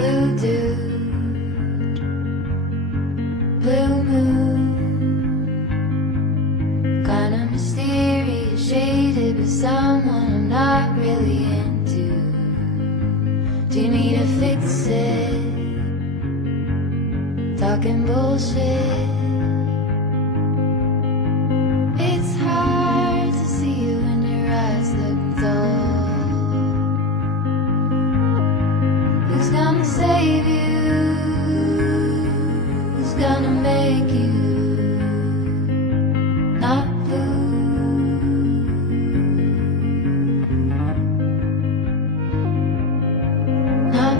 blue dude, blue moon, kinda mysterious, shaded with someone I'm not really into. Do you need to fix it? Talking bullshit.